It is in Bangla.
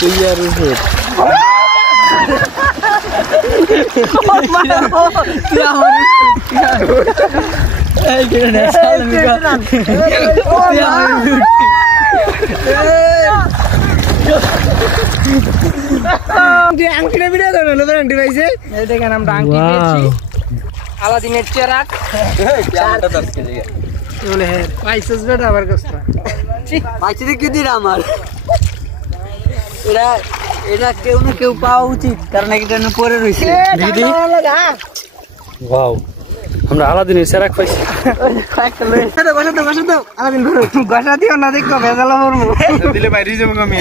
তুই আর উপর এই যে না আংটিটা ভিডিও করো লোকের আংটি পাইছে এই দেখেন আমরা আংটি পেয়েছি আলাদিনের চেরাক বলে হ্যাঁ পাইছিস বেটা আবার কষ্ট পাইছি কি দিন আমার এটা এটা কেউ না কেউ পাওয়া উচিত কারণ এটা পরে রয়েছে দিদি ওয়াও আমরা আলাদিনের চেরাক পাইছি আলাদিন ঘরে গসা দিও না দেখো ভেজালা মরমু দিলে বাইরে যাবো আমি